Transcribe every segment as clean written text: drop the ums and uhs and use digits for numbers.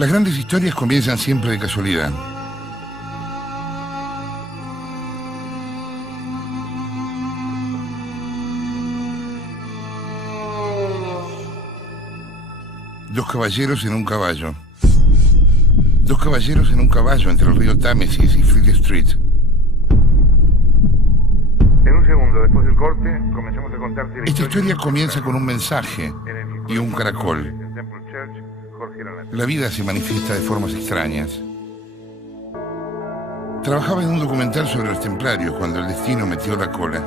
Las grandes historias comienzan siempre de casualidad. Dos caballeros en un caballo. Dos caballeros en un caballo entre el río Támesis y Fleet Street. En un segundo, después del corte, comencemos a contarte la Esta historia comienza con un mensaje y un caracol. La vida se manifiesta de formas extrañas. Trabajaba en un documental sobre los templarios cuando el destino metió la cola.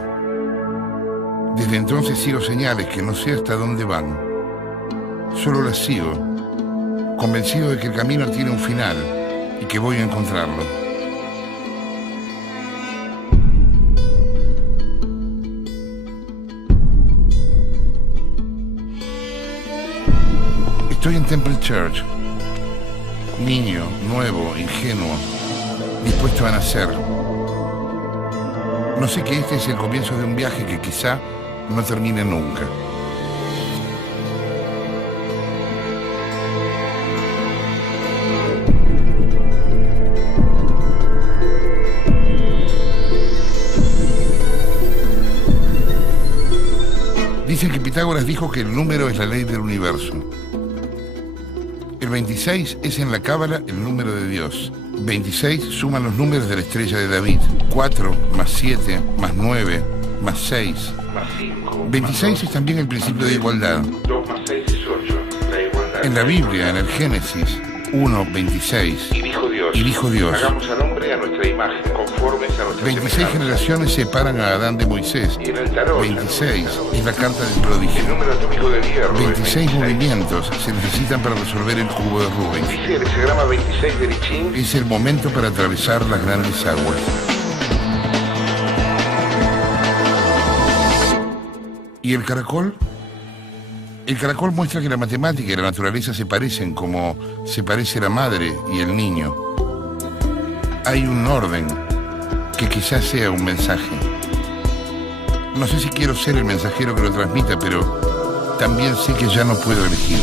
Desde entonces sigo señales que no sé hasta dónde van. Solo las sigo, convencido de que el camino tiene un final y que voy a encontrarlo. Estoy en Temple Church, niño, nuevo, ingenuo, dispuesto a nacer. No sé que este es el comienzo de un viaje que quizá no termine nunca. Dicen que Pitágoras dijo que el número es la ley del universo. El 26 es en la cábala el número de Dios. 26 suman los números de la estrella de David. 4 más 7 más 9 más 6 más 5. 26 es también el principio de igualdad. 2 más 6 es 8. La igualdad. En la Biblia, en el Génesis 1:26. Y dijo Dios. Hagamos al hombre a nuestra imagen, conformes a nuestra 26 generaciones separan a Adán de Moisés. Y en el tarot, 26 es la carta del prodigio. El número atómico de hierro. 26 movimientos se necesitan para resolver el cubo de Rubik. Dice el hexagrama 26 de Lichín. Es el momento para atravesar las grandes aguas. ¿Y el caracol? El caracol muestra que la matemática y la naturaleza se parecen como se parece la madre y el niño. Hay un orden que quizás sea un mensaje. No sé si quiero ser el mensajero que lo transmita, pero también sé que ya no puedo elegir.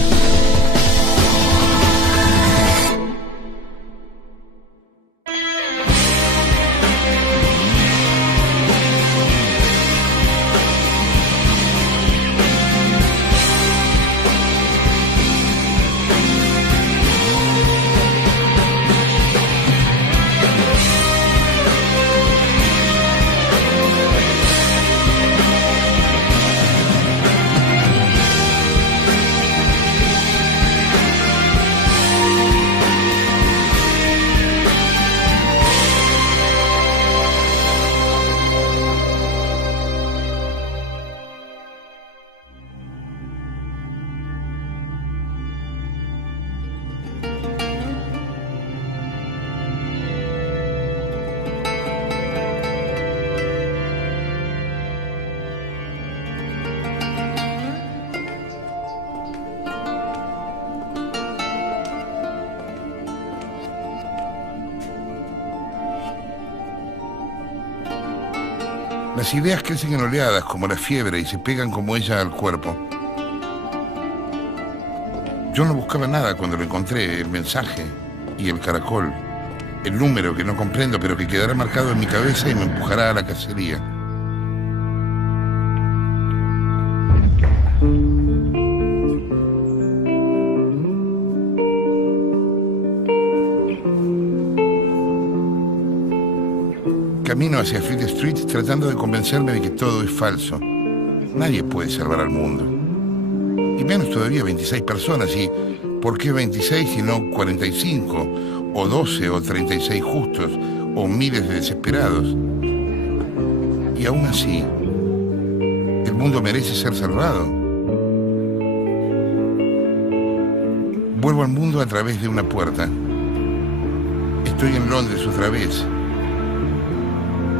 Las ideas crecen en oleadas como la fiebre y se pegan como ella al cuerpo. Yo no buscaba nada cuando lo encontré, el mensaje y el caracol, el número que no comprendo pero que quedará marcado en mi cabeza y me empujará a la cacería. Camino hacia Fleet Street tratando de convencerme de que todo es falso. Nadie puede salvar al mundo. Y menos todavía 26 personas. ¿Y por qué 26 y no 45? O 12 o 36 justos. O miles de desesperados. Y aún así, el mundo merece ser salvado. Vuelvo al mundo a través de una puerta. Estoy en Londres otra vez.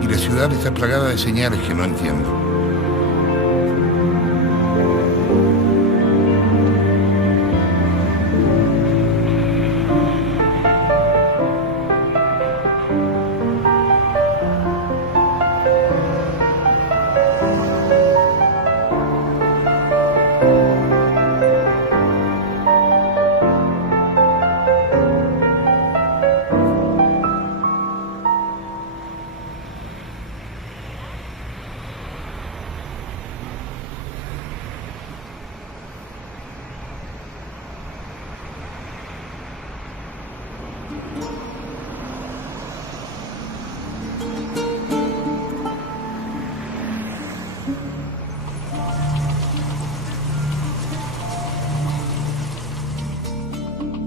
Y la ciudad está plagada de señales que no entiendo.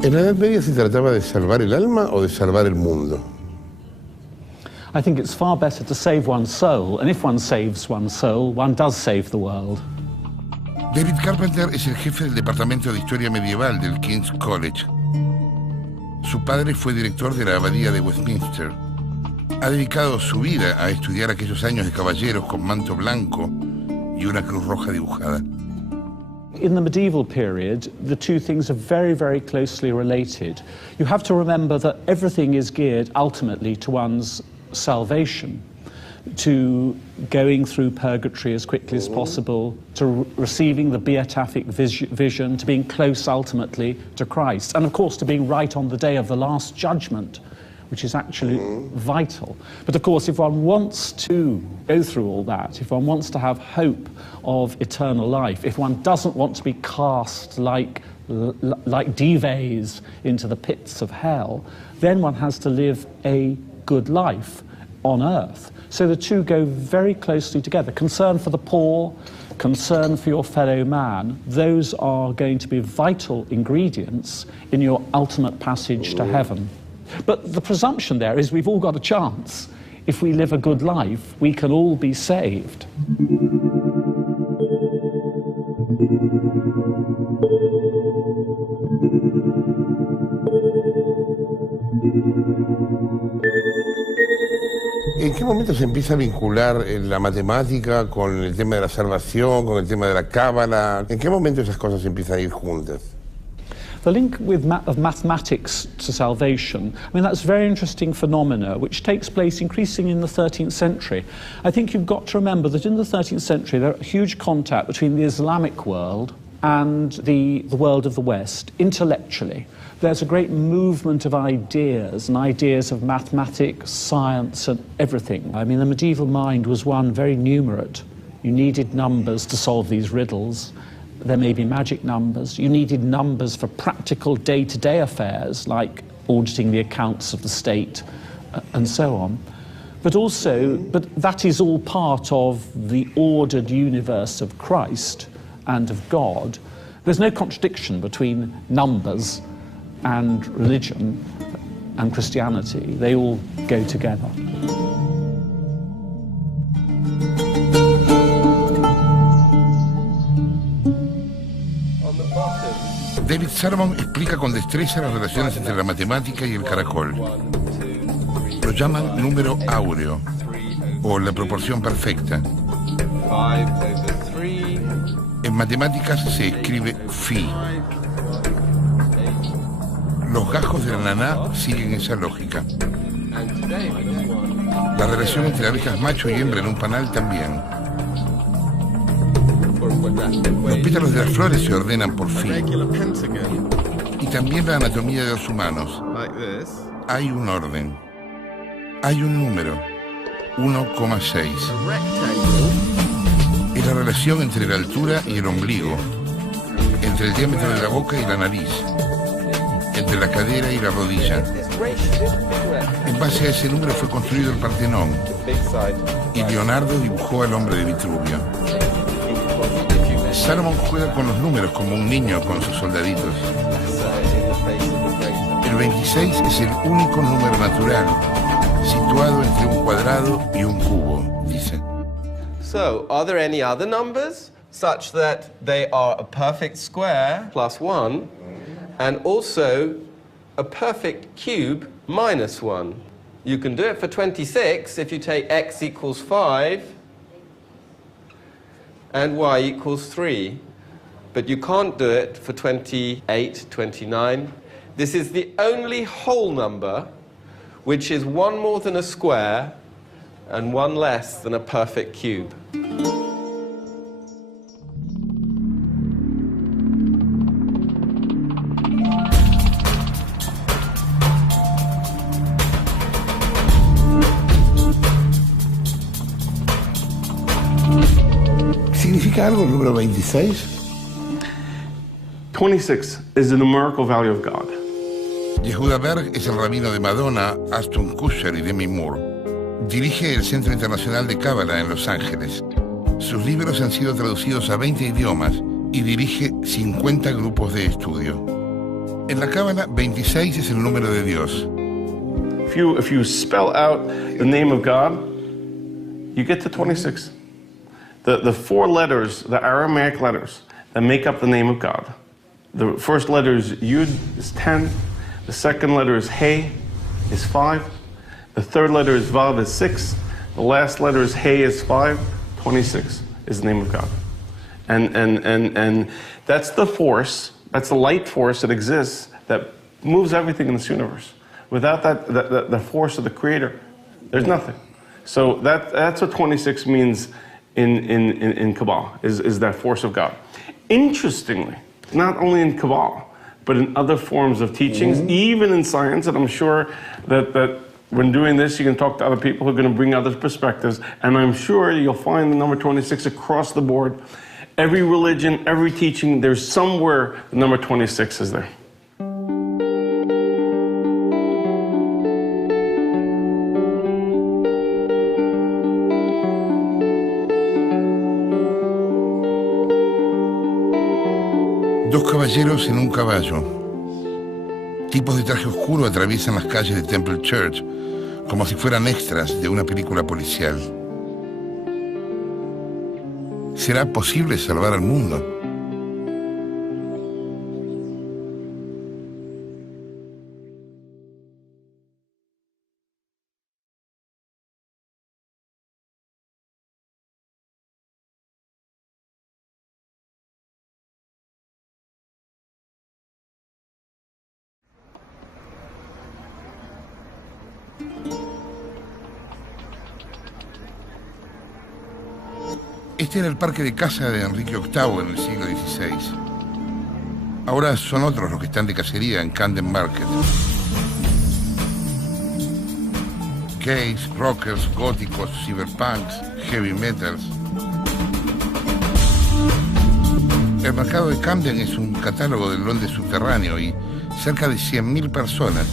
¿En la Edad Media se trataba de salvar el alma o de salvar el mundo? I think it's far better to save one's soul, and if one saves one's soul, one does save the world. David Carpenter es el jefe del Departamento de Historia Medieval del King's College. Su padre fue director de la Abadía de Westminster. Ha dedicado su vida a estudiar aquellos años de caballeros con manto blanco y una cruz roja dibujada. In the medieval period, the two things are very, very closely related. You have to remember that everything is geared ultimately to one's salvation, to going through purgatory as quickly as possible, to receiving the beatific vision, to being close ultimately to Christ, and of course to being right on the day of the last judgment, which is actually vital. But of course, if one wants to go through all that, if one wants to have hope of eternal life, if one doesn't want to be cast like divas into the pits of hell, then one has to live a good life on earth. So the two go very closely together. Concern for the poor, concern for your fellow man, those are going to be vital ingredients in your ultimate passage to heaven. But the presumption there is we've all got a chance. If we live a good life, we can all be saved. ¿En qué momento se empieza a vincular la matemática con el tema de la salvación, con el tema de la cábala? ¿En qué momento esas cosas empiezan a ir juntas? The link of mathematics to salvation, I mean, that's a very interesting phenomena which takes place increasingly in the 13th century. I think you've got to remember that in the 13th century there are huge contact between the Islamic world and the world of the West, intellectually. There's a great movement of ideas and ideas of mathematics, science and everything. I mean, the medieval mind was one very numerate. You needed numbers to solve these riddles. There may be magic numbers. You needed numbers for practical day-to-day affairs, like auditing the accounts of the state and so on. But that is all part of the ordered universe of Christ and of God. There's no contradiction between numbers and religion and Christianity. They all go together. David Salomon explica con destreza las relaciones entre la matemática y el caracol. Lo llaman número áureo o la proporción perfecta. En matemáticas se escribe phi. Los gajos de la naná siguen esa lógica. La relación entre abejas macho y hembra en un panal también. Los pétalos de las flores se ordenan por phi. Y también la anatomía de los humanos. Hay un orden. Hay un número. 1,6. Es la relación entre la altura y el ombligo, entre el diámetro de la boca y la nariz, entre la cadera y la rodilla. En base a ese número fue construido el Partenón y Leonardo dibujó al hombre de Vitruvio. Salomón juega con los números como un niño con sus soldaditos. El 26 es el único número natural, situado entre un cuadrado y un cubo, dice. So, are there any other numbers such that they are a perfect square plus 1 and also a perfect cube minus 1? You can do it for 26 if you take x equals 5 and y equals 3. But you can't do it for 28, 29. This is the only whole number which is one more than a square and one less than a perfect cube. ¿Significa algo el número 26? 26 is the numerical value of God. Yehuda Berg es el rabino de Madonna, Aston Kutcher y Demi Moore. Dirige el Centro Internacional de Cábala en Los Ángeles. Sus libros han sido traducidos a 20 idiomas y dirige 50 grupos de estudio. En la Cábala, 26 es el número de Dios. If you spell out the name of God, you get to 26. The four letters, the Aramaic letters that make up the name of God. The first letter is Yud, is 10. The second letter is He, is 5. The third letter is Vav, is 6. The last letter is He, is 5. 26 is the name of God. And that's the force, that's the light force that exists that moves everything in this universe. Without that, the force of the Creator, there's nothing. So that's what 26 means in Kabbalah, is that force of God. Interestingly, not only in Kabbalah, but in other forms of teachings, even in science, and I'm sure that when doing this, you can talk to other people who are going to bring other perspectives, and I'm sure you'll find the number 26 across the board. Every religion, every teaching, there's somewhere the number 26 is there. Dos caballeros en un caballo. Tipos de traje oscuro atraviesan las calles de Temple Church como si fueran extras de una película policial. ¿Será posible salvar al mundo? Este era el parque de caza de Enrique VIII en el siglo XVI. Ahora son otros los que están de cacería en Camden Market. Gays, rockers, góticos, cyberpunks, heavy metals. El mercado de Camden es un catálogo del Londres subterráneo y cerca de 100.000 personas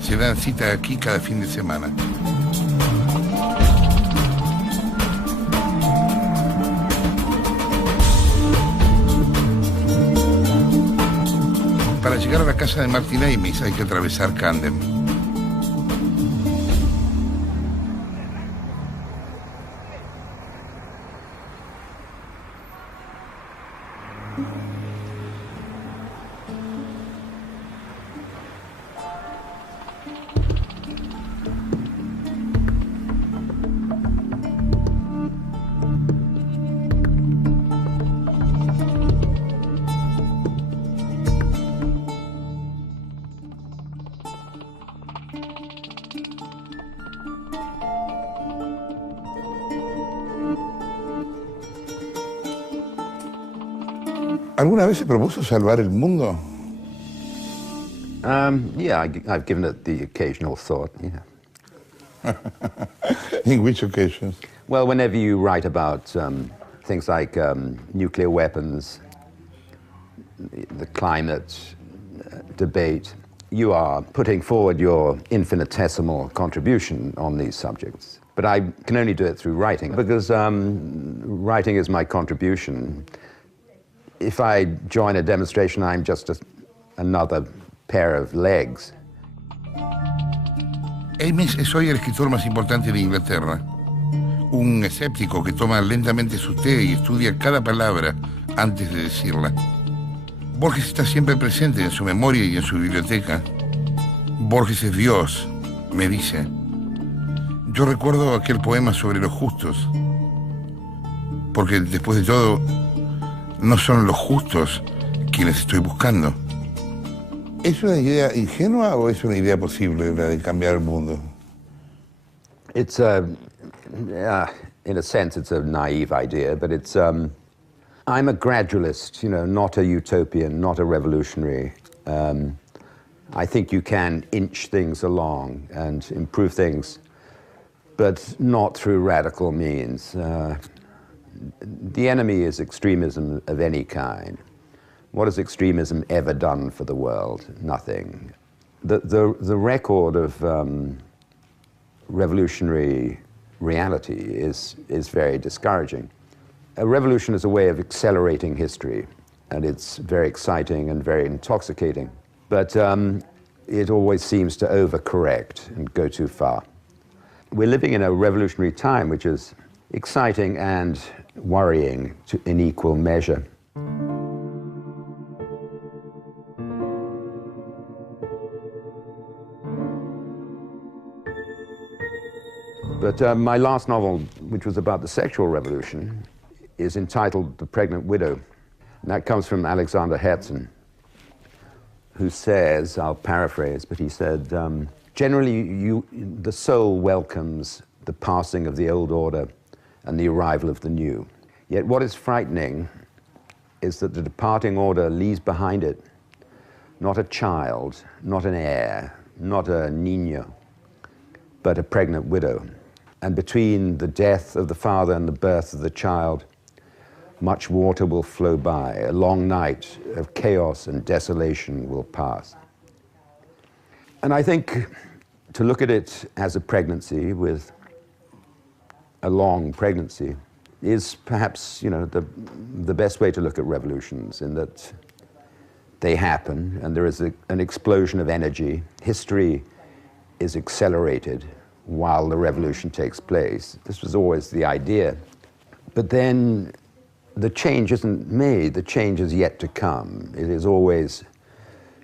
se dan cita aquí cada fin de semana. Para llegar a la casa de Martin Amis hay que atravesar Camden. ¿Alguna vez se propuso salvar el mundo? Yeah, I've given it the occasional thought, yeah. In which occasions? Well, whenever you write about things like nuclear weapons, the climate debate, you are putting forward your infinitesimal contribution on these subjects. But I can only do it through writing, because writing is my contribution. If I join a demonstration, I'm just another pair of legs. Amis es hoy el escritor más importante de Inglaterra. Un escéptico que toma lentamente su té y estudia cada palabra antes de decirla. Borges está siempre presente en su memoria y en su biblioteca. Borges es Dios, me dice. Yo recuerdo aquel poema sobre los justos, porque después de todo, no son los justos quienes estoy buscando. ¿Es una idea ingenua o es una idea posible la de cambiar el mundo? It's in a sense, it's a naive idea, but it's, I'm a gradualist, you know, not a utopian, not a revolutionary. I think you can inch things along and improve things, but not through radical means. The enemy is extremism of any kind. What has extremism ever done for the world? Nothing. The record of revolutionary reality is very discouraging. a revolution is a way of accelerating history, and it's very exciting and very intoxicating. But it always seems to overcorrect and go too far. We're living in a revolutionary time which is exciting and worrying in equal measure. But my last novel, which was about the sexual revolution, is entitled The Pregnant Widow. And that comes from Alexander Herzen, who says, I'll paraphrase, but he said, generally the soul welcomes the passing of the old order and the arrival of the new. Yet what is frightening is that the departing order leaves behind it not a child, not an heir, not a niño, but a pregnant widow. And between the death of the father and the birth of the child, much water will flow by. A long night of chaos and desolation will pass. And I think to look at it as a pregnancy, with a long pregnancy, is perhaps, you know, the best way to look at revolutions, in that they happen and there is an explosion of energy. History is accelerated while the revolution takes place. This was always the idea. But then the change isn't made, the change is yet to come. It is always,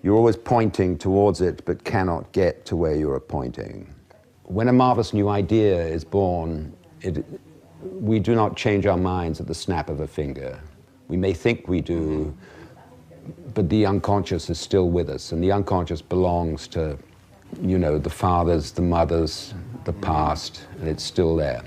you're always pointing towards it, but cannot get to where you're pointing. When a marvelous new idea is born, we do not change our minds at the snap of a finger. We may think we do, but the unconscious is still with us, and the unconscious belongs to, you know, the fathers, the mothers, the past, and it's still there.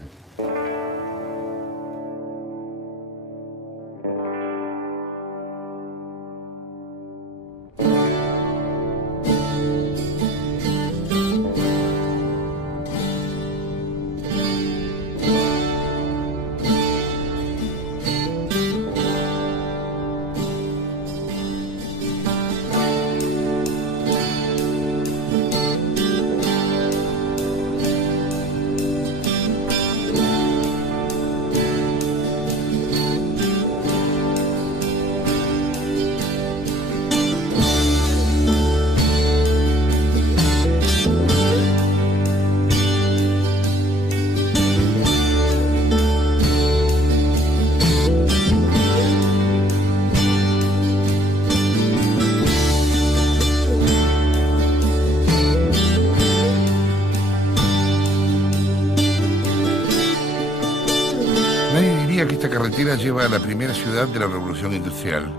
Que esta carretera lleva a la primera ciudad de la Revolución Industrial.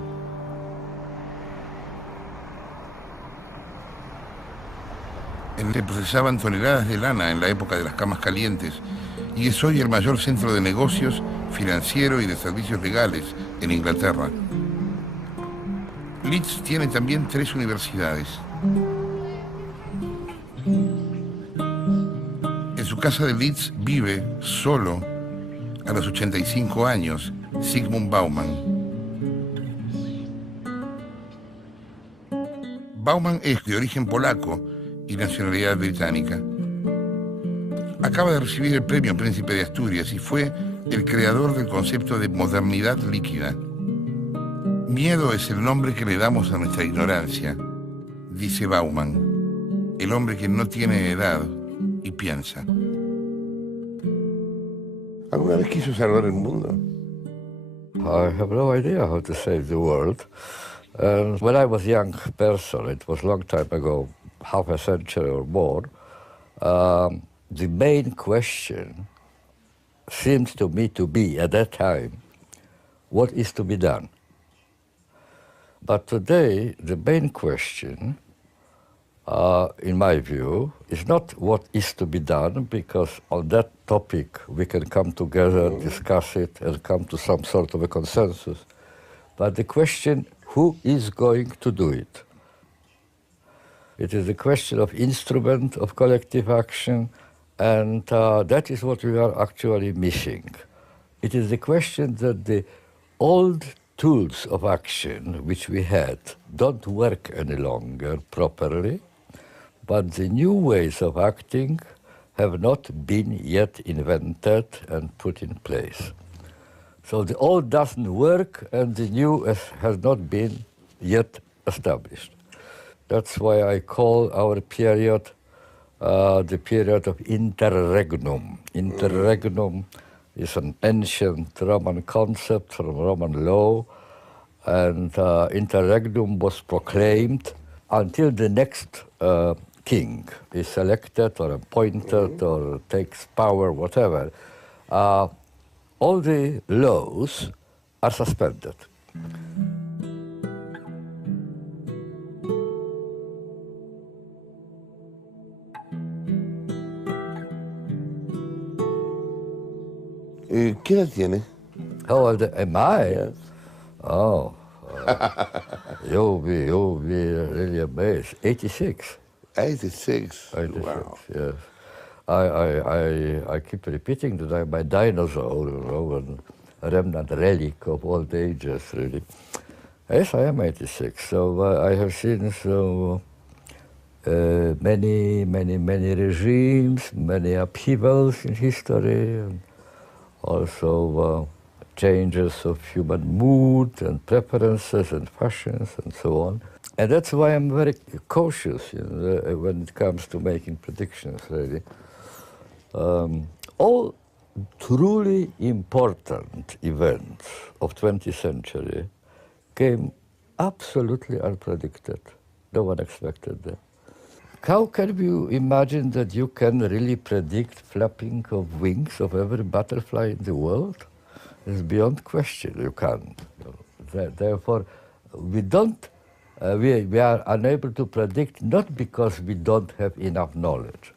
En el que procesaban toneladas de lana en la época de las camas calientes, y es hoy el mayor centro de negocios, financiero y de servicios legales en Inglaterra. Leeds tiene también 3 universidades. En su casa de Leeds vive solo, a los 85 años, Zygmunt Bauman. Bauman es de origen polaco y nacionalidad británica. Acaba de recibir el premio Príncipe de Asturias y fue el creador del concepto de modernidad líquida. Miedo es el nombre que le damos a nuestra ignorancia, dice Bauman, el hombre que no tiene edad y piensa. ¿Alguna vez quiso salvar el mundo? I have no idea how to save the world. When I was a young person, it was a long time ago, half a century or more, the main question seemed to me to be, at that time, what is to be done? But today, the main question, in my view, is not what is to be done, because on that topic we can come together, discuss it, and come to some sort of a consensus. But the question, who is going to do it? It is a question of instrument of collective action, and that is what we are actually missing. It is the question that the old tools of action which we had don't work any longer properly, but the new ways of acting have not been yet invented and put in place. So the old doesn't work and the new has not been yet established. That's why I call our period the period of interregnum. Interregnum is an ancient Roman concept from Roman law, and interregnum was proclaimed until the next king is selected or appointed or takes power, whatever. All the laws are suspended. ¿Qué edad tiene? How old am I? Yes. Oh, you'll be really amazed. 86. 86. 86, Wow. yes. I keep repeating that I'm a dinosaur, you know, a remnant relic of old ages, really. Yes, I am 86, so I have seen so many regimes, many upheavals in history, and also changes of human mood and preferences and fashions and so on. And that's why I'm very cautious, you know, when it comes to making predictions, really. All truly important events of 20th century came absolutely unpredicted. No one expected them. How can you imagine that you can really predict flapping of wings of every butterfly in the world? It's beyond question, you can't. Therefore, we don't, we are unable to predict not because we don't have enough knowledge,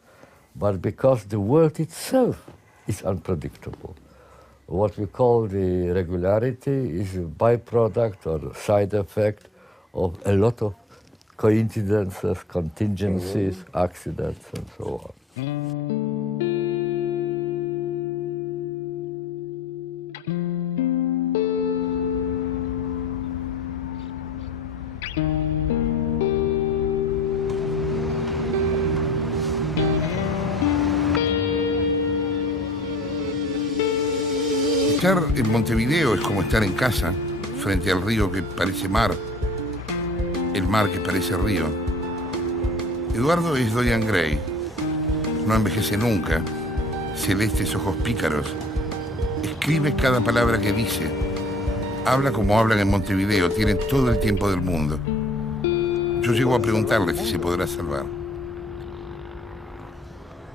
but because the world itself is unpredictable. What we call the regularity is a byproduct or side effect of a lot of coincidences, contingencies, accidents, and so on. Estar en Montevideo es como estar en casa, frente al río que parece mar, el mar que parece río. Eduardo es Dorian Gray, no envejece nunca, celestes ojos pícaros, escribe cada palabra que dice, habla como hablan en Montevideo, tiene todo el tiempo del mundo. Yo llego a preguntarle si se podrá salvar.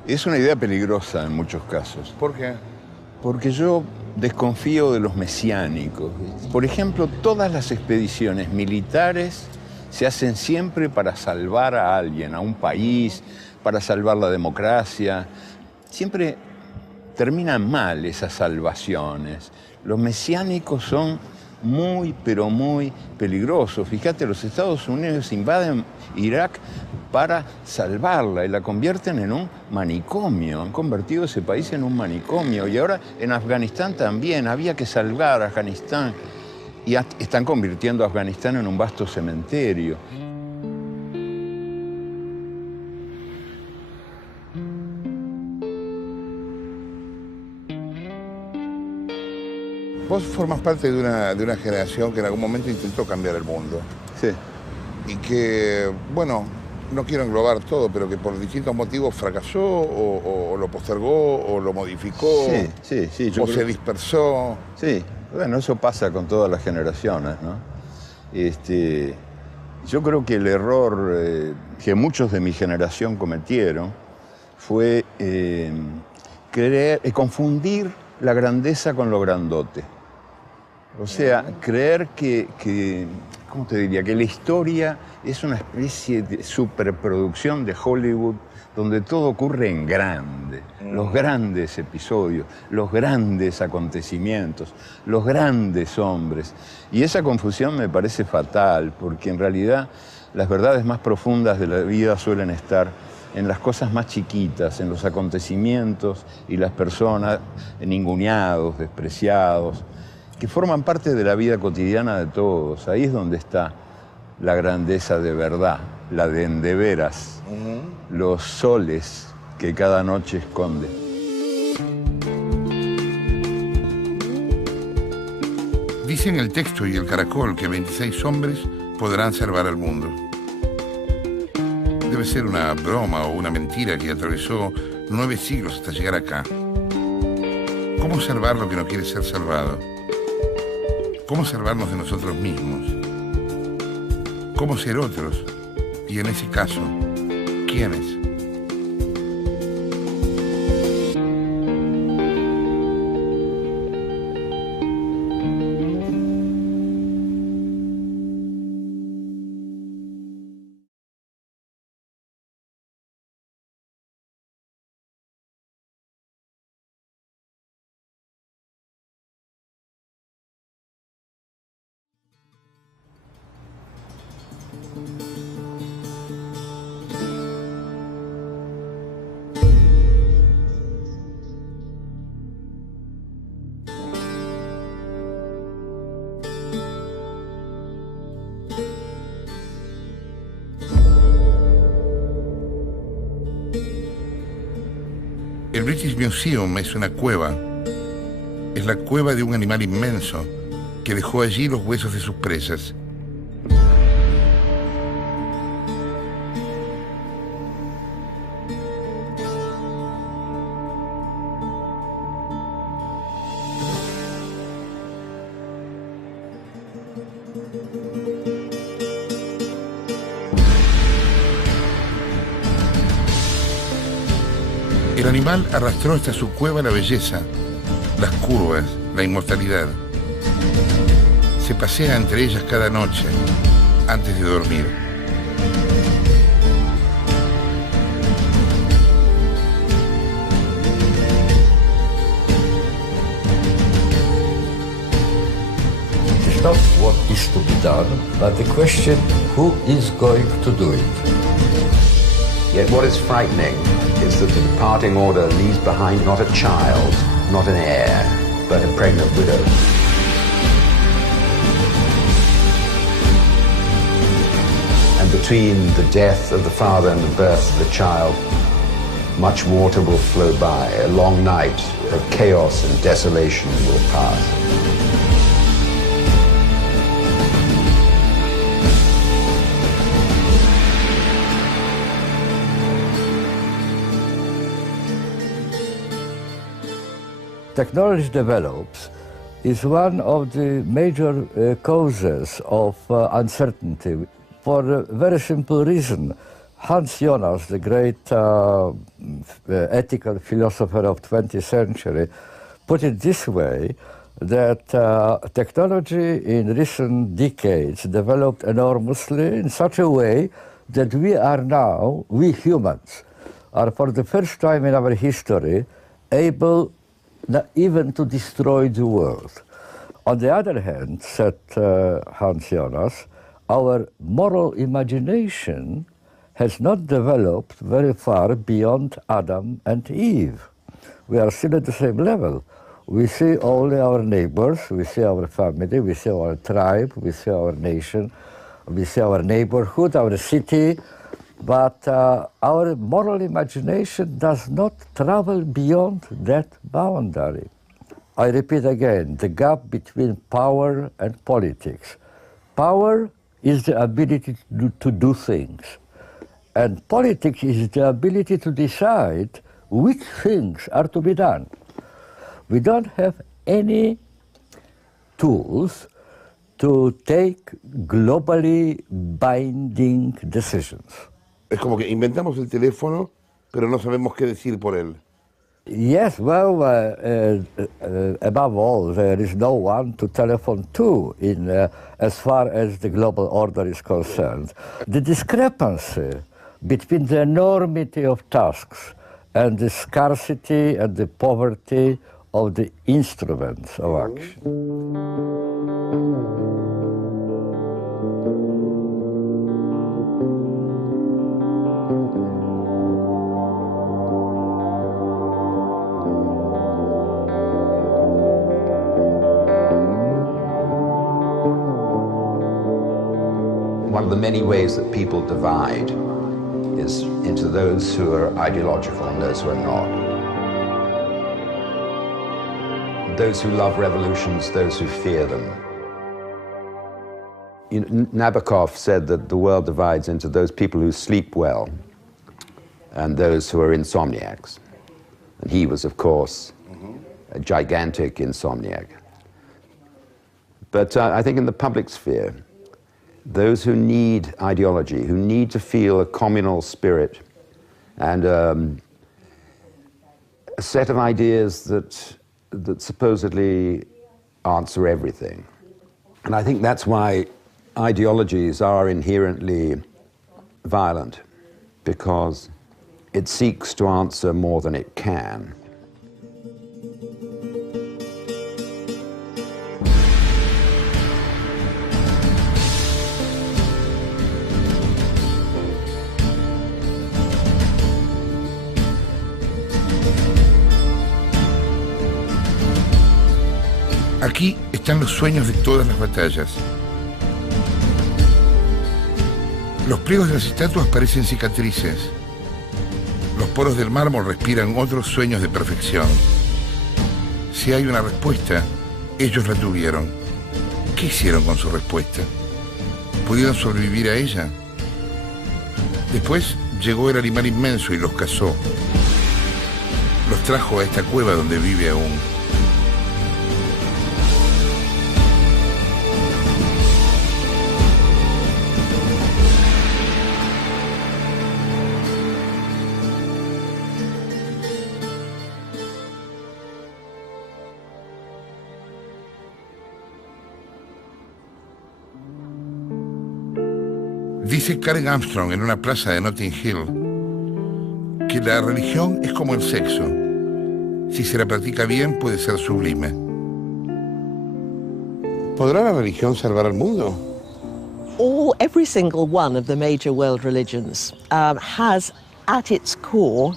Es una idea peligrosa en muchos casos. ¿Por qué? Porque yo desconfío de los mesiánicos. Por ejemplo, todas las expediciones militares se hacen siempre para salvar a alguien, a un país, para salvar la democracia. Siempre terminan mal esas salvaciones. Los mesiánicos son muy, pero muy peligrosos. Fíjate, los Estados Unidos invaden Irak para salvarla y la convierten en un manicomio. Han convertido ese país en un manicomio. Y ahora en Afganistán también. Había que salvar a Afganistán. Y están convirtiendo a Afganistán en un vasto cementerio. Vos formas parte de una generación que en algún momento intentó cambiar el mundo. Sí. Y que, bueno, no quiero englobar todo, pero que por distintos motivos fracasó o lo postergó o lo modificó. Sí. O se dispersó. Sí, bueno, eso pasa con todas las generaciones, ¿no? Yo creo que el error que muchos de mi generación cometieron fue confundir la grandeza con lo grandote. O sea, creer que ¿cómo te diría? Que la historia es una especie de superproducción de Hollywood donde todo ocurre en grande. Los grandes episodios, los grandes acontecimientos, los grandes hombres. Y esa confusión me parece fatal, porque en realidad las verdades más profundas de la vida suelen estar en las cosas más chiquitas, en los acontecimientos y las personas ninguneados, despreciados, que forman parte de la vida cotidiana de todos. Ahí es donde está la grandeza de verdad, la de veras, los soles que cada noche esconde. Dicen el texto y el Caracol que 26 hombres podrán salvar al mundo. Debe ser una broma o una mentira que atravesó 9 siglos hasta llegar acá. ¿Cómo salvar lo que no quiere ser salvado? ¿Cómo salvarnos de nosotros mismos? ¿Cómo ser otros? Y en ese caso, ¿quiénes? El British Museum es una cueva. Es la cueva de un animal inmenso que dejó allí los huesos de sus presas. El animal arrastró hasta su cueva la belleza, las curvas, la inmortalidad. Se pasea entre ellas cada noche, antes de dormir. It's not what is to be done, but the question, who is going to do it? Yet what is frightening is that the departing order leaves behind not a child, not an heir, but a pregnant widow. And between the death of the father and the birth of the child, much water will flow by. A long night of chaos and desolation will pass. Technology develops is one of the major causes of uncertainty for a very simple reason. Hans Jonas, the great ethical philosopher of 20th century, put it this way, that technology in recent decades developed enormously in such a way that we are now, we humans, are for the first time in our history able not even to destroy the world. On the other hand, said Hans Jonas, our moral imagination has not developed very far beyond Adam and Eve. We are still at the same level. We see only our neighbors, we see our family, we see our tribe, we see our nation, we see our neighborhood, our city, but our moral imagination does not travel beyond that boundary. I repeat again, the gap between power and politics. Power is the ability to do things, and politics is the ability to decide which things are to be done. We don't have any tools to take globally binding decisions. Es como que inventamos el teléfono, pero no sabemos qué decir por él. Yes, well, above all, there is no one to telephone to in, as far as the global order is concerned. The discrepancy between the enormity of tasks and the scarcity and the poverty of the instruments of action. One of the many ways that people divide is into those who are ideological and those who are not. Those who love revolutions, those who fear them. Nabokov said that the world divides into those people who sleep well and those who are insomniacs. And he was, of course, a gigantic insomniac. But I think in the public sphere, those who need ideology, who need to feel a communal spirit and a set of ideas that supposedly answer everything. And I think that's why ideologies are inherently violent, because it seeks to answer more than it can. Aquí están los sueños de todas las batallas. Los pliegos de las estatuas parecen cicatrices. Los poros del mármol respiran otros sueños de perfección. Si hay una respuesta, ellos la tuvieron. ¿Qué hicieron con su respuesta? ¿Pudieron sobrevivir a ella? Después llegó el animal inmenso y los cazó. Los trajo a esta cueva donde vive aún. Dice Karen Armstrong en una plaza de Notting Hill que la religión es como el sexo. Si se la practica bien, puede ser sublime. ¿Podrá la religión salvar al mundo? Every single one of the major world religions has at its core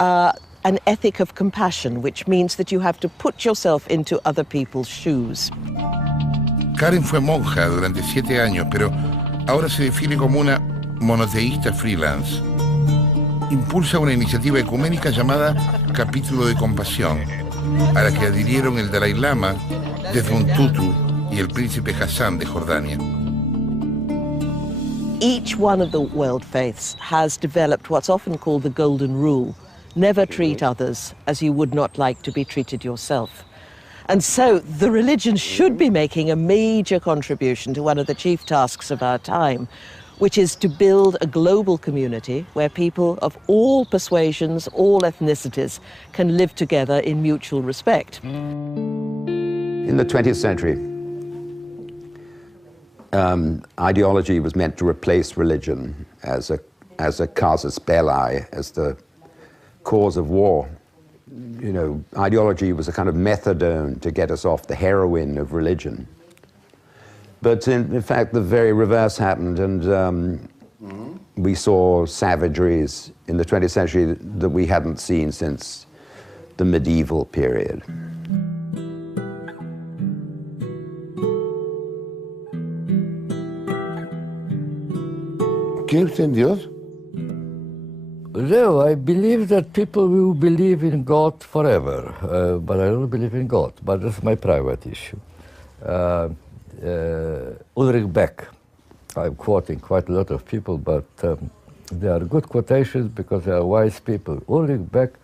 an ethic of compassion, which means that you have to put yourself into other people's shoes. Karen fue monja durante 7 años, pero ahora se define como una monoteísta freelance. Impulsa una iniciativa ecuménica llamada Capítulo de Compasión, a la que adhirieron el Dalai Lama, Desmond Tutu y el príncipe Hassan de Jordania. Each one of the world faiths has developed what's often called the golden rule. Never treat others as you would not like to be treated yourself. And so the religion should be making a major contribution to one of the chief tasks of our time, which is to build a global community where people of all persuasions, all ethnicities can live together in mutual respect. In the 20th century, ideology was meant to replace religion as a casus belli, as the cause of war. You know, ideology was a kind of methadone to get us off the heroin of religion. But in fact, the very reverse happened, and we saw savageries in the 20th century that we hadn't seen since the medieval period. ¿Cree usted en Dios? No, I believe that people will believe in God forever, but I don't believe in God. But that's my private issue. Ulrich Beck, I'm quoting quite a lot of people, but they are good quotations because they are wise people. Ulrich Beck,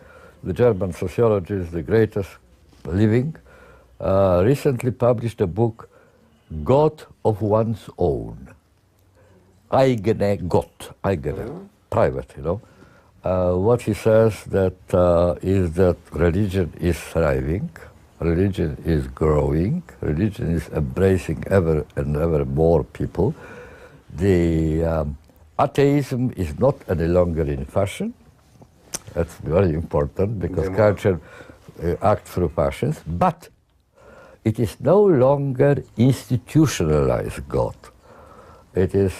the German sociologist, the greatest living, recently published a book, God of One's Own. Eigene Gott, eigene, private, you know. What he says that is that religion is thriving, religion is growing, religion is embracing ever and ever more people. The atheism is not any longer in fashion. That's very important because culture acts through passions, but it is no longer institutionalized God. It is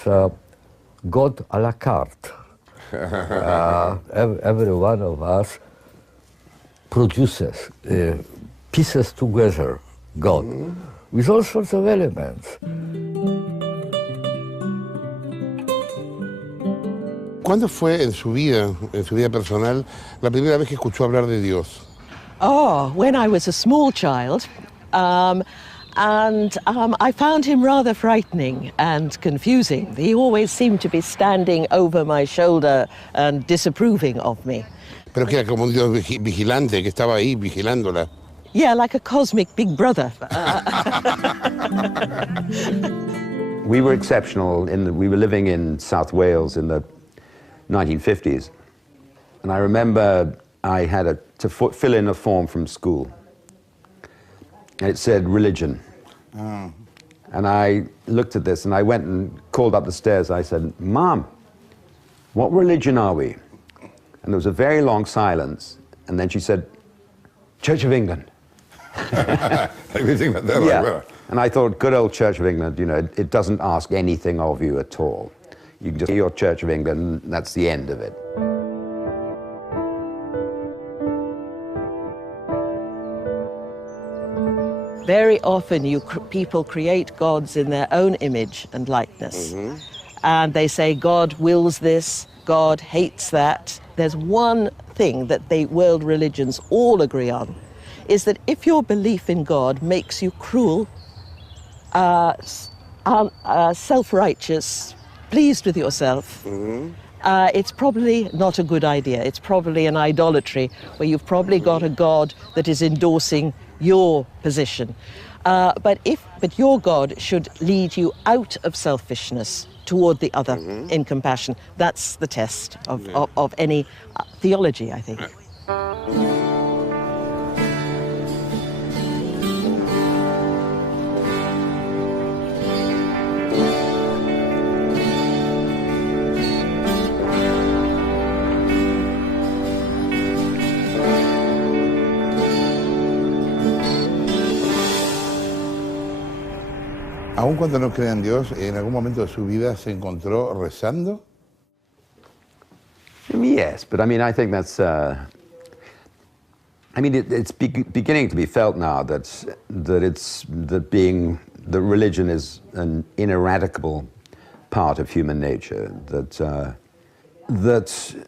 God à la carte. Every one of us produces, pieces together God with all sorts of elements. ¿Cuándo fue en su vida personal, la primera vez que escuchó hablar de Dios? Oh, when I was a small child, And I found him rather frightening and confusing. He always seemed to be standing over my shoulder and disapproving of me. Pero que era como un Dios vigilante que estaba ahí vigilándola. Yeah, like a cosmic big brother. We were exceptional in that we were living in South Wales in the 1950s. And I remember I had to fill in a form from school. And it said religion. Oh. And I looked at this and I went and called up the stairs. I said, Mom, what religion are we? And there was a very long silence. And then she said, Church of England. Yeah. And I thought, good old Church of England, you know, it doesn't ask anything of you at all. You can just say your Church of England, and that's the end of it. Very often people create gods in their own image and likeness. And they say God wills this, God hates that. There's one thing that the world religions all agree on, is that if your belief in God makes you cruel, self-righteous, pleased with yourself, it's probably not a good idea. It's probably an idolatry where you've probably got a God that is endorsing your position. But your God should lead you out of selfishness toward the other in compassion. That's the test of any theology, I think. Aun cuando no crea en Dios, ¿en algún momento de su vida se encontró rezando? Yes, but I mean, I think that's... I mean, it's beginning to be felt now that religion is an ineradicable part of human nature, that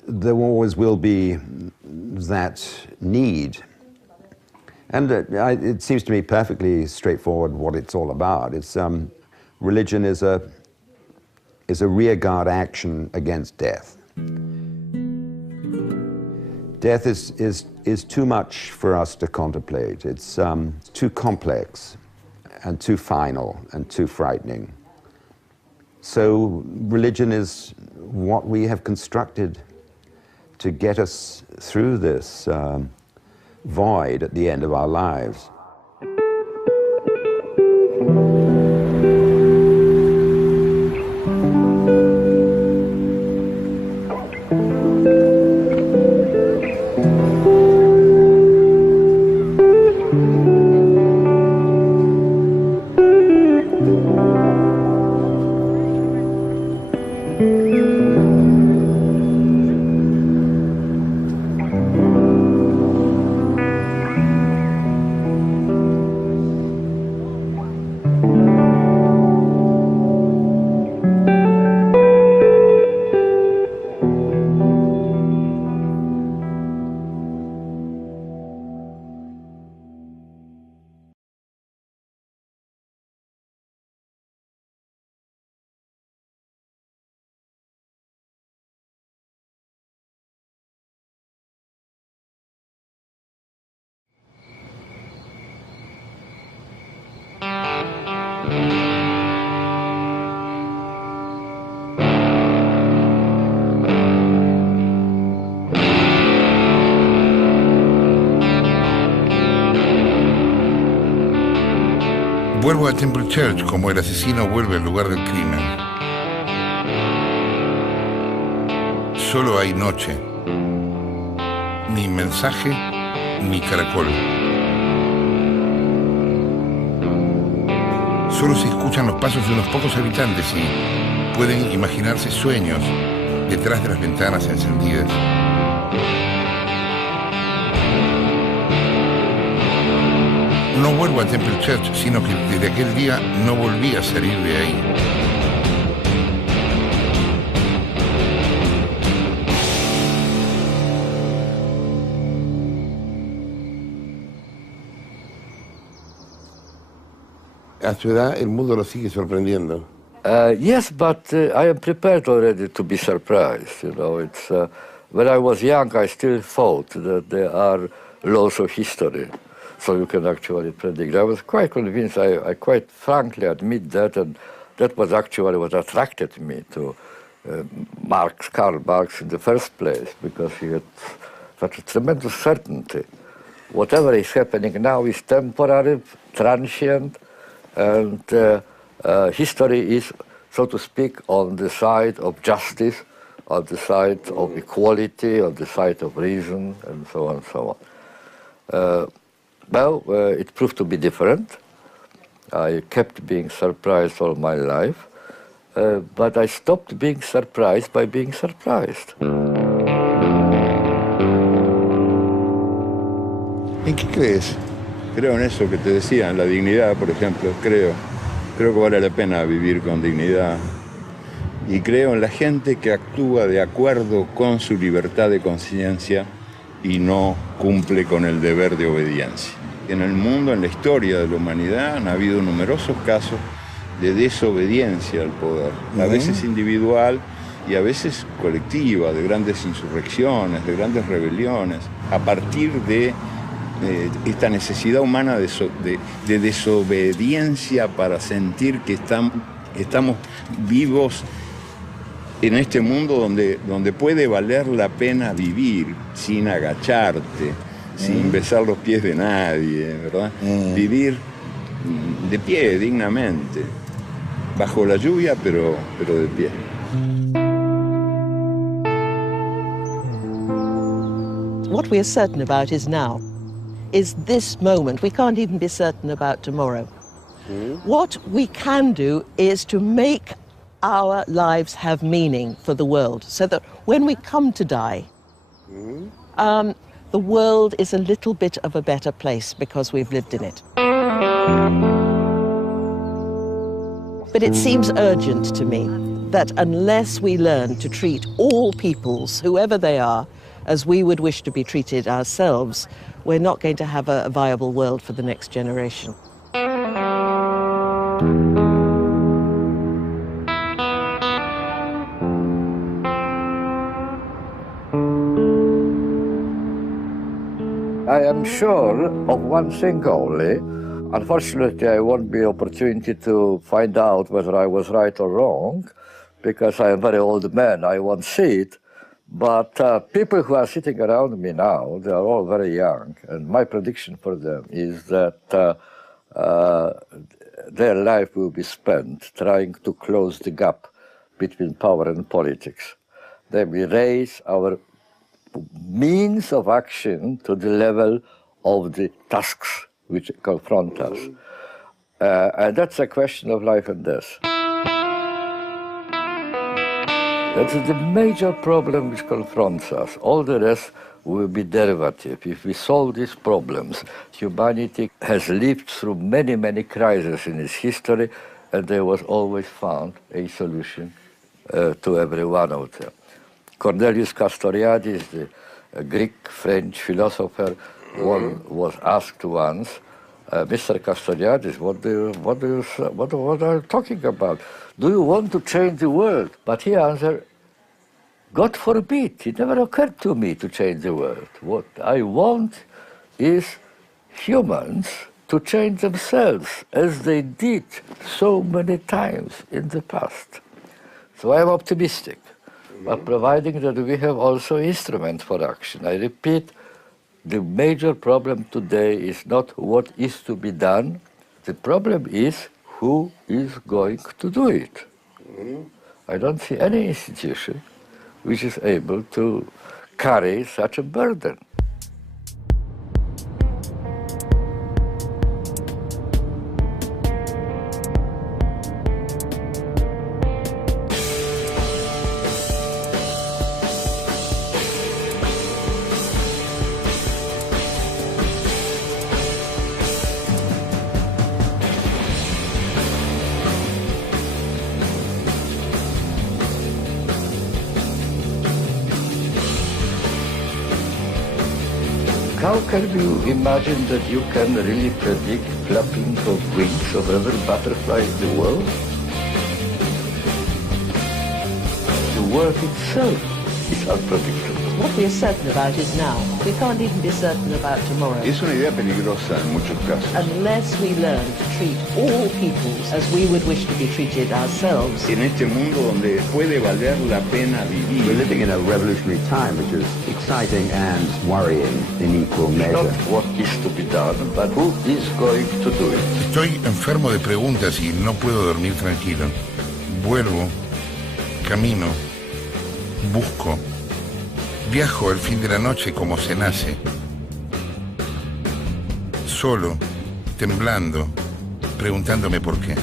there always will be that need. And it seems to me perfectly straightforward what it's all about. It's religion is a rearguard action against death. Death is too much for us to contemplate. It's too complex and too final and too frightening. So religion is what we have constructed to get us through this void at the end of our lives. Vuelvo a Temple Church como el asesino vuelve al lugar del crimen. Solo hay noche. Ni mensaje, ni caracol. Solo se escuchan los pasos de unos pocos habitantes y pueden imaginarse sueños detrás de las ventanas encendidas. No vuelvo a Temple Church, sino que desde aquel día no volví a salir de ahí. a su edad el mundo lo sigue sorprendiendo. Yes, but I am prepared already to be surprised. You know, it's when I was young, I still thought that there are laws of history, so you can actually predict. I was quite convinced. I quite frankly admit that, and that was actually what attracted me to Karl Marx in the first place, because he had such a tremendous certainty. Whatever is happening now is temporary, transient, and history is, so to speak, on the side of justice, on the side of equality, on the side of reason, and so on and so on. It proved to be different. I kept being surprised all my life, but I stopped being surprised by being surprised. ¿En qué crees? Creo en eso que te decía, en la dignidad, por ejemplo. Creo que vale la pena vivir con dignidad. Y creo en la gente que actúa de acuerdo con su libertad de conciencia y no cumple con el deber de obediencia. En el mundo, en la historia de la humanidad, han habido numerosos casos de desobediencia al poder, a veces individual y a veces colectiva, de grandes insurrecciones, de grandes rebeliones, a partir de esta necesidad humana de desobediencia para sentir que estamos vivos en este mundo donde puede valer la pena vivir sin agacharte, sin besar los pies de nadie, ¿verdad? Vivir de pie, dignamente, bajo la lluvia, pero de pie. What we are certain about is now, is this moment. We can't even be certain about tomorrow. What we can do is to make our lives have meaning for the world, so that when we come to die, the world is a little bit of a better place because we've lived in it. But it seems urgent to me that unless we learn to treat all peoples, whoever they are, as we would wish to be treated ourselves, we're not going to have a viable world for the next generation. I am sure of one thing only. Unfortunately, I won't be opportunity to find out whether I was right or wrong, because I am a very old man, I won't see it. But people who are sitting around me now, they are all very young, and my prediction for them is that their life will be spent trying to close the gap between power and politics. They will raise our means of action to the level of the tasks which confront us. And that's a question of life and death. That's the major problem which confronts us. All the rest will be derivative. If we solve these problems, humanity has lived through many, many crises in its history, and there was always found a solution to every one of them. Cornelius Castoriadis, the Greek-French philosopher, was asked once, Mr. Castoriadis, what are you talking about? Do you want to change the world? But he answered, God forbid, it never occurred to me to change the world. What I want is humans to change themselves, as they did so many times in the past. So I am optimistic, but providing that we have also instruments for action. I repeat, the major problem today is not what is to be done. The problem is who is going to do it. I don't see any institution which is able to carry such a burden. How can you imagine that you can really predict flapping of wings of every butterfly in the world? The world itself is unpredictable. What we are certain about is now. We can't even be certain about tomorrow. Es una idea peligrosa en muchos casos. Unless we learn to treat all peoples as we would wish to be treated ourselves. En este mundo donde puede valer la pena vivir. We're living in a revolutionary time, which is exciting and worrying in equal measure. Not what is to be done, but who is going to do it. Estoy enfermo de preguntas y no puedo dormir tranquilo. Vuelvo, camino, busco. Viajo al fin de la noche como se nace, solo, temblando, preguntándome por qué.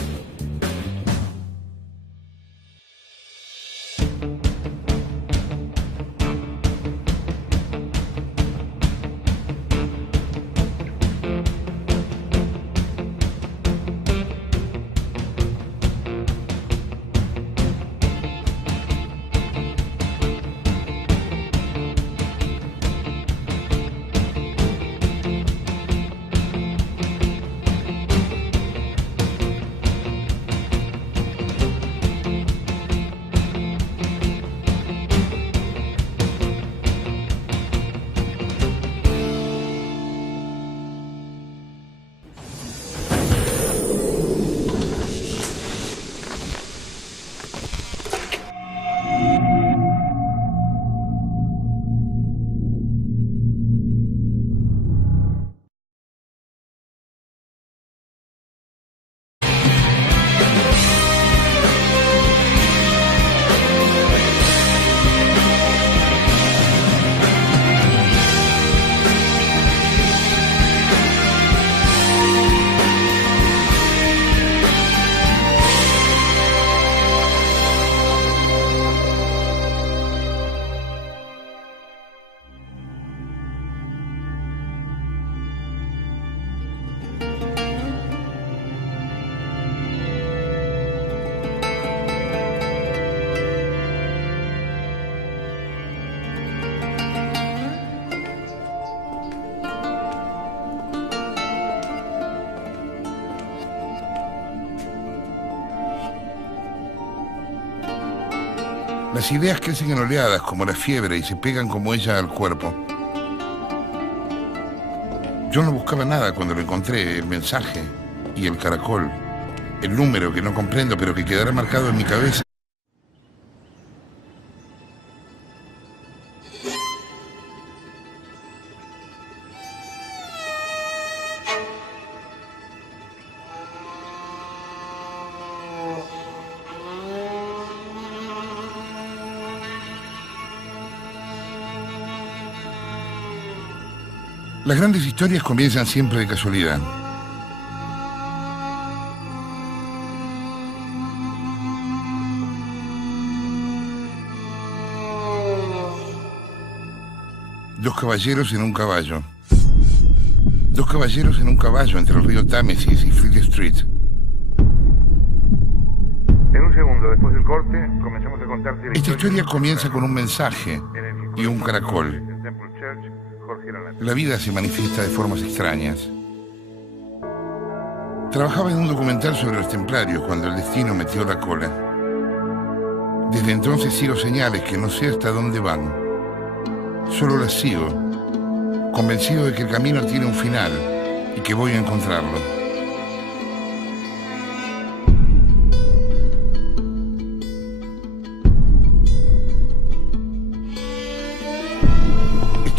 Las ideas crecen en oleadas como la fiebre y se pegan como ella al cuerpo. Yo no buscaba nada cuando lo encontré, el mensaje y el caracol, el número que no comprendo pero que quedará marcado en mi cabeza. Las grandes historias comienzan siempre de casualidad. Dos caballeros en un caballo. Dos caballeros en un caballo entre el río Támesis y Fleet Street. En un segundo, después del corte, comenzamos a contarte la Esta historia comienza con un mensaje y un caracol. La vida se manifiesta de formas extrañas. Trabajaba en un documental sobre los templarios cuando el destino metió la cola. Desde entonces sigo señales que no sé hasta dónde van. Solo las sigo, convencido de que el camino tiene un final y que voy a encontrarlo.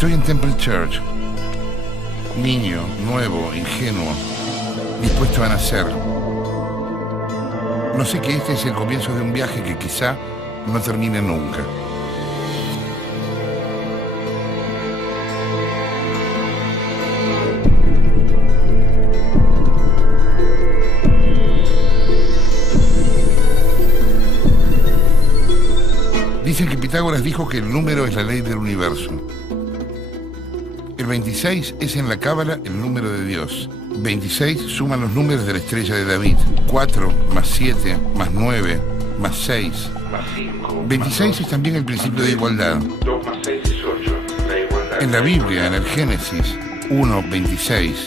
Estoy en Temple Church, niño, nuevo, ingenuo, dispuesto a nacer. No sé que este es el comienzo de un viaje que quizá no termine nunca. Dicen que Pitágoras dijo que el número es la ley del universo. El 26 es en la cábala el número de Dios. 26 suman los números de la estrella de David. 4 más 7 más 9 más 6 más 5. 26 es también el principio de igualdad. 2 más 6 es 8. La igualdad. En la Biblia, en el Génesis, 1:26.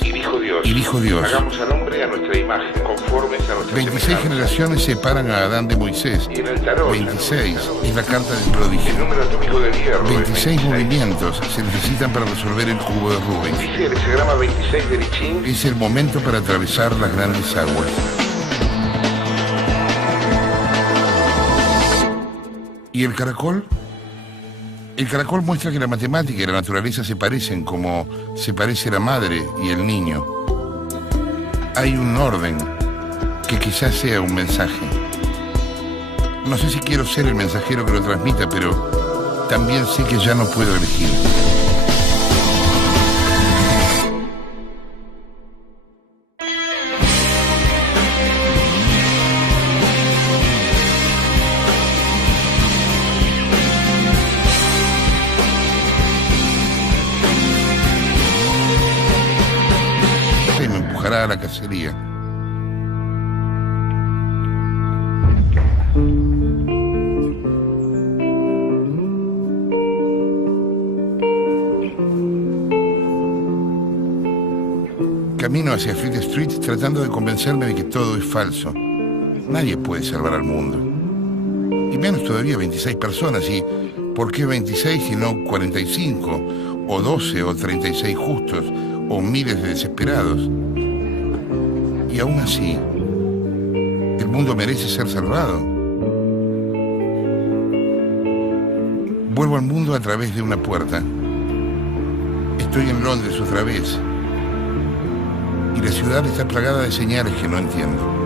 Y dijo Dios. Hagamos al hombre a nuestra imagen, conformes a nuestra 26 semejanza. generaciones separan a Adán de Moisés. Y en el tarot, 26 es la carta del prodigio. el número atómico del hierro. 26 movimientos se necesitan para resolver el cubo de Rubik. Dice el hexagrama 26 de Lichín. Es el momento para atravesar las grandes aguas. ¿Y el caracol? El caracol muestra que la matemática y la naturaleza se parecen como se parece la madre y el niño. Hay un orden que quizás sea un mensaje. No sé si quiero ser el mensajero que lo transmita, pero también sé que ya no puedo elegir. A la cacería. Camino hacia Fleet Street tratando de convencerme de que todo es falso. Nadie puede salvar al mundo. Y menos todavía 26 personas. ¿Y por qué 26 y no 45? O 12 o 36 justos. O miles de desesperados. Y aún así, el mundo merece ser salvado. Vuelvo al mundo a través de una puerta. Estoy en Londres otra vez. Y la ciudad está plagada de señales que no entiendo.